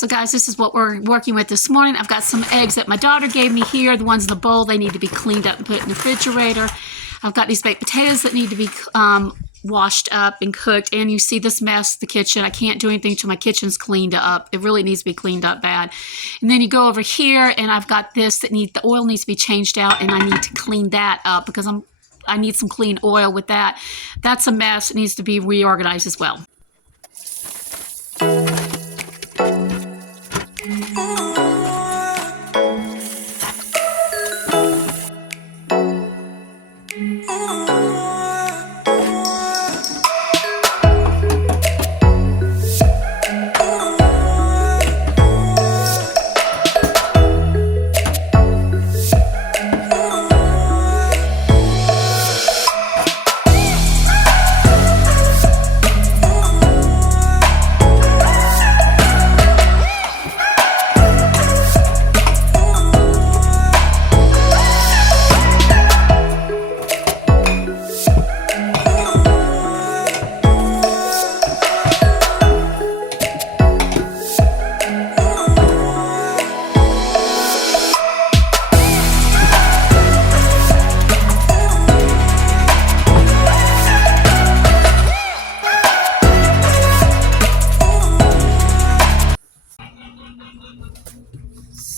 So guys, this is what we're working with this morning. I've got some eggs that my daughter gave me here. The ones in the bowl, they need to be cleaned up and put in the refrigerator. I've got these baked potatoes that need to be washed up and cooked. And you see this mess, the kitchen. I can't do anything till my kitchen's cleaned up. It really needs to be cleaned up bad. And then you go over here and I've got this that the oil needs to be changed out, and I need to clean that up because I need some clean oil with that. That's a mess. It needs to be reorganized as well.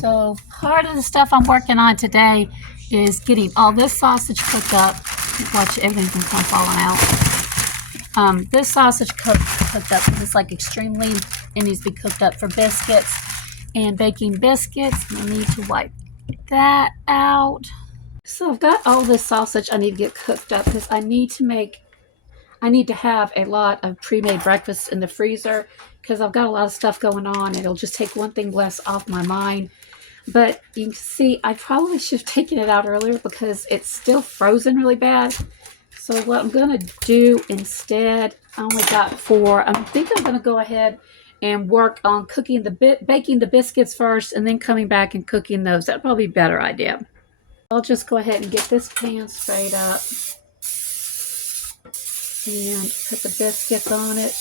So part of the stuff I'm working on today is getting all this sausage cooked up. Watch, everything's gonna come falling out. This sausage cooked up because it's like extremely, it needs to be cooked up for biscuits and baking biscuits. I need to wipe that out. So I've got all this sausage I need to get cooked up because I need to have a lot of pre-made breakfast in the freezer because I've got a lot of stuff going on. It'll just take one thing less off my mind. But you can see I probably should have taken it out earlier because it's still frozen really bad. So what I'm going to do instead, I only got 4. I think I'm going to go ahead and work on baking the biscuits first and then coming back and cooking those. That'd probably be a better idea. I'll just go ahead and get this pan sprayed up and put the biscuits on it.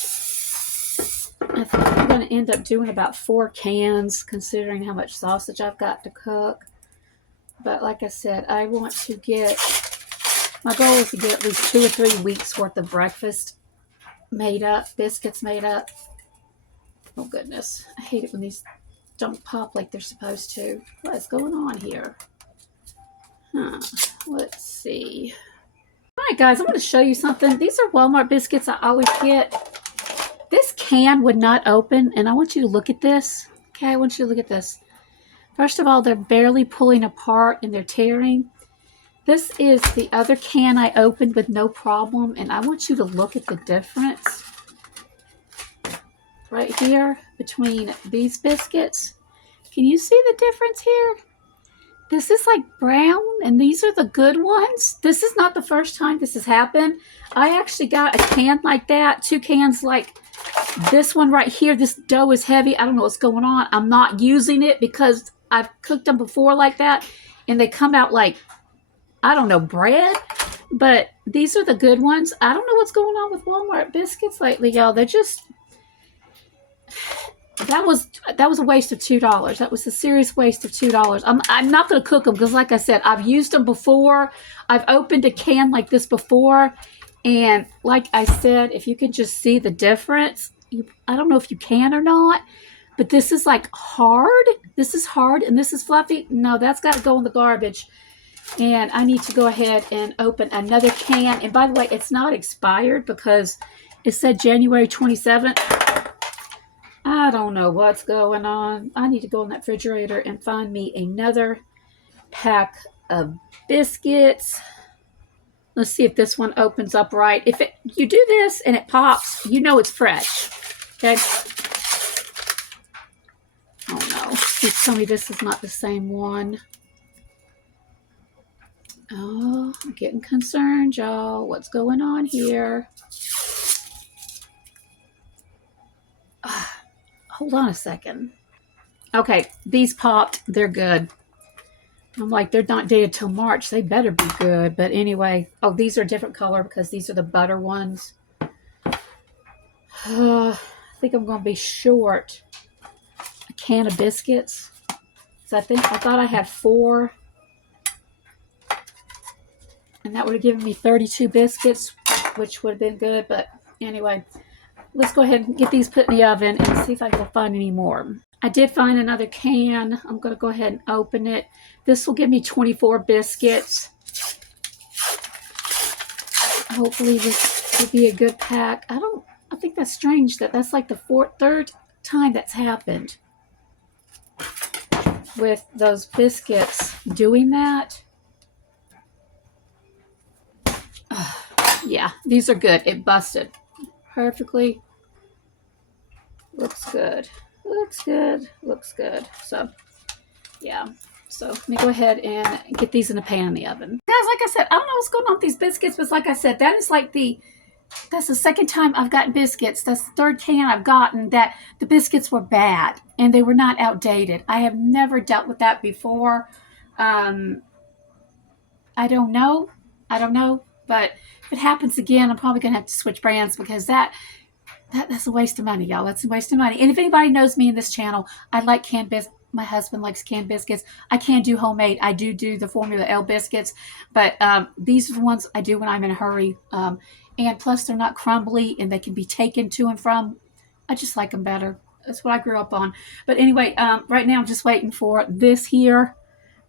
I think I'm going to end up doing about 4 cans considering how much sausage I've got to cook. But like I said, I want to get, my goal is to get at least 2 or 3 weeks worth of breakfast made up, biscuits made up. Oh goodness, I hate it when these don't pop like they're supposed to. What is going on here? Let's see. All right guys, I'm going to show you something. These are Walmart biscuits I always get. This can would not open, and I want you to look at this. Okay, I want you to look at this. First of all, they're barely pulling apart and they're tearing. This is the other can I opened with no problem, and I want you to look at the difference right here between these biscuits. Can you see the difference here? This is like brown, and these are the good ones. This is not the first time this has happened. I actually got a can like that, 2 cans like this one right here. This dough is heavy. I don't know what's going on. I'm not using it because I've cooked them before like that, and they come out like, I don't know, bread. But these are the good ones. I don't know what's going on with Walmart biscuits lately, y'all. They're just... That was a waste of $2. That was a serious waste of $2. I'm not going to cook them because, like I said, I've used them before. I've opened a can like this before, and like I said, if you can just see the difference, I don't know if you can or not, but this is like hard. This is hard, and this is fluffy. No, that's got to go in the garbage. And I need to go ahead and open another can. And by the way, it's not expired because it said January 27th. I don't know what's going on. I need to go in that refrigerator and find me another pack of biscuits. Let's see if this one opens up right. If you do this and it pops, you know it's fresh. Okay. Oh no. Please tell me this is not the same one. Oh, I'm getting concerned, y'all. What's going on here? Hold on a second. Okay, these popped. They're good. I'm like, they're not dated till March. They better be good. But anyway, oh, these are a different color because these are the butter ones. I think I'm going to be short. I can of biscuits. So I thought I had 4. And that would have given me 32 biscuits, which would have been good. But anyway, let's go ahead and get these put in the oven and see if I can find any more. I did find another can. I'm going to go ahead and open it. This will give me 24 biscuits. Hopefully this will be a good pack. I think that's strange that's like the third time that's happened with those biscuits doing that. Yeah, these are good. It busted perfectly. Looks good. Looks good. Looks good. So, yeah. So, let me go ahead and get these in the pan in the oven. Guys, like I said, I don't know what's going on with these biscuits, but like I said, that's the second time I've gotten biscuits. That's the third can I've gotten that the biscuits were bad and they were not outdated. I have never dealt with that before. I don't know. But if it happens again, I'm probably going to have to switch brands because that's a waste of money, y'all. That's a waste of money. And if anybody knows me in this channel, I like canned biscuits. My husband likes canned biscuits. I can do homemade. I do the Formula L biscuits, but these are the ones I do when I'm in a hurry. And plus, they're not crumbly and they can be taken to and from. I just like them better. That's what I grew up on. But anyway, right now I'm just waiting for this here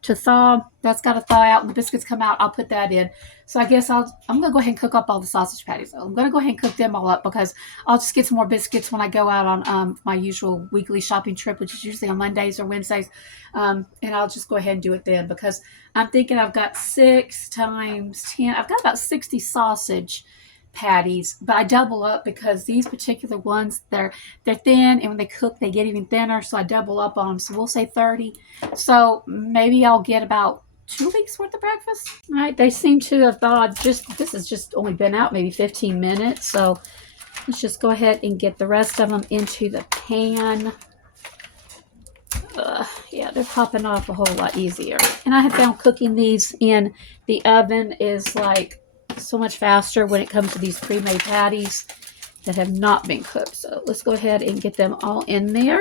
to thaw. That's got to thaw out and the biscuits come out. I'll put that in. So I guess I'm going to go ahead and cook up all the sausage patties. I'm going to go ahead and cook them all up because I'll just get some more biscuits when I go out on my usual weekly shopping trip, which is usually on Mondays or Wednesdays. And I'll just go ahead and do it then because I'm thinking I've got 6 times 10. I've got about 60 sausage patties, but I double up because these particular ones, they're thin, and when they cook they get even thinner, so I double up on them. So we'll say 30. So maybe I'll get about 2 weeks worth of breakfast. All right, they seem to have thawed. This has just only been out maybe 15 minutes, so let's just go ahead and get the rest of them into the pan. Yeah, they're popping off a whole lot easier, and I have found cooking these in the oven is like so much faster when it comes to these pre-made patties that have not been cooked. So let's go ahead and get them all in there.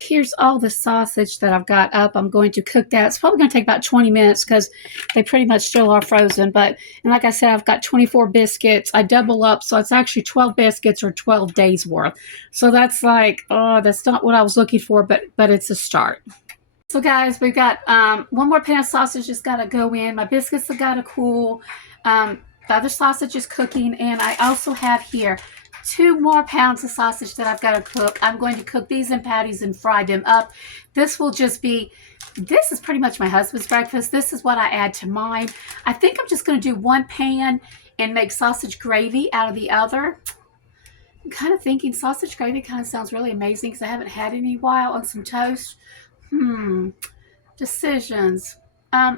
Here's all the sausage that I've got up. I'm going to cook that. It's probably going to take about 20 minutes because they pretty much still are frozen. And like I said, I've got 24 biscuits. I double up, so it's actually 12 biscuits or 12 days worth. So that's like, oh, that's not what I was looking for, but it's a start. So guys, we've got one more pan of sausage that's got to go in. My biscuits have got to cool. The other sausage is cooking, and I also have here 2 more pounds of sausage that I've got to cook. I'm going to cook these in patties and fry them up. This is pretty much my husband's breakfast. This is what I add to mine. I think I'm just going to do 1 pan and make sausage gravy out of the other. I'm kind of thinking sausage gravy kind of sounds really amazing because I haven't had it in a while on some toast. Decisions. I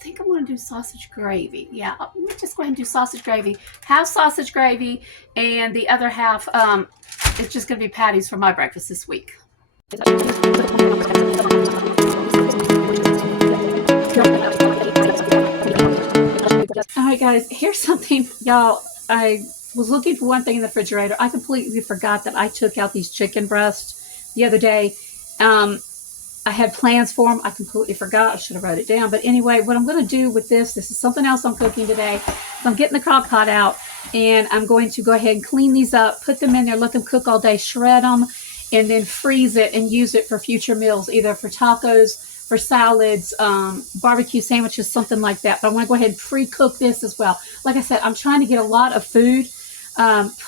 think I'm going to do sausage gravy. Yeah, let me just go ahead and do sausage gravy. Half sausage gravy, and the other half is just going to be patties for my breakfast this week. All right, guys, here's something, y'all. I was looking for one thing in the refrigerator. I completely forgot that I took out these chicken breasts the other day. I had plans for them. I completely forgot. I should have wrote it down. But anyway, what I'm going to do with this is something else I'm cooking today. So I'm getting the crock pot out, and I'm going to go ahead and clean these up, put them in there, let them cook all day, shred them, and then freeze it and use it for future meals, either for tacos, for salads, barbecue sandwiches, something like that. But I want to go ahead and pre-cook this as well. Like I said, I'm trying to get a lot of food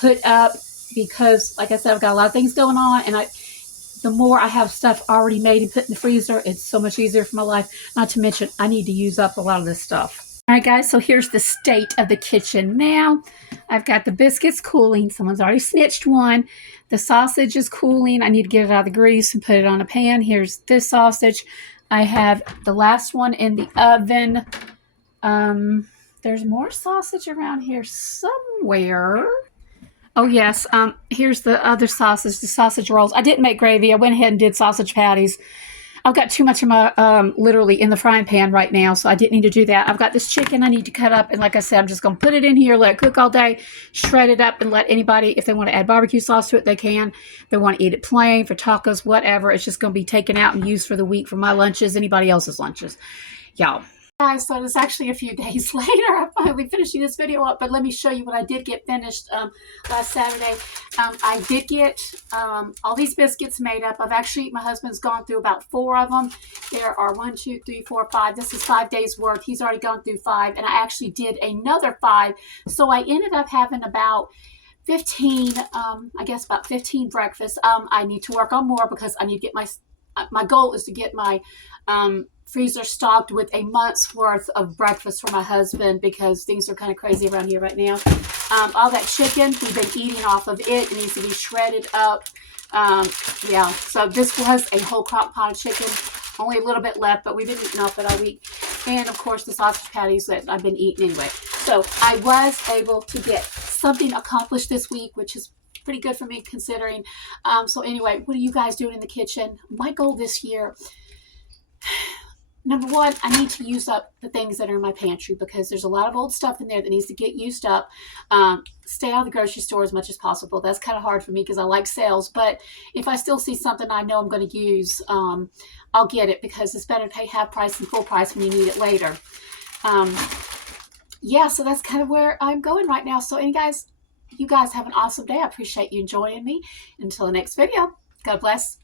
put up because, like I said, I've got a lot of things going on, and the more I have stuff already made and put in the freezer, it's so much easier for my life. Not to mention, I need to use up a lot of this stuff. All right, guys, so here's the state of the kitchen now. I've got the biscuits cooling. Someone's already snitched one. The sausage is cooling. I need to get it out of the grease and put it on a pan. Here's this sausage. I have the last one in the oven. There's more sausage around here somewhere. Oh, yes. Here's the other sausage, the sausage rolls. I didn't make gravy. I went ahead and did sausage patties. I've got too much of my, literally in the frying pan right now, so I didn't need to do that. I've got this chicken I need to cut up, and like I said, I'm just going to put it in here, let it cook all day, shred it up, and let anybody, if they want to add barbecue sauce to it, they can. If they want to eat it plain, for tacos, whatever, it's just going to be taken out and used for the week for my lunches, anybody else's lunches. Y'all. Guys, so it's actually a few days later. I'm finally finishing this video up, but let me show you what I did get finished last Saturday. I did get all these biscuits made up. My husband's gone through about 4 of them. There are 1, 2, 3, 4, 5. This is 5 days worth. He's already gone through 5, and I actually did another 5. So I ended up having about 15, I guess about 15 breakfasts. I need to work on more because I need to get my goal is to get my freezer stocked with a month's worth of breakfast for my husband because things are kind of crazy around here right now. All that chicken, we've been eating off of it. It needs to be shredded up. Yeah, so this was a whole crock pot of chicken. Only a little bit left, but we've been eating off it all week. And, of course, the sausage patties that I've been eating anyway. So I was able to get something accomplished this week, which is pretty good for me considering. So anyway, what are you guys doing in the kitchen? My goal this year, number one, I need to use up the things that are in my pantry because there's a lot of old stuff in there that needs to get used up. Stay out of the grocery store as much as possible. That's kind of hard for me because I like sales, but if I still see something I know I'm going to use, I'll get it because it's better to pay half price than full price when you need it later. Yeah, so that's kind of where I'm going right now. So, you guys have an awesome day. I appreciate you joining me. Until the next video, God bless.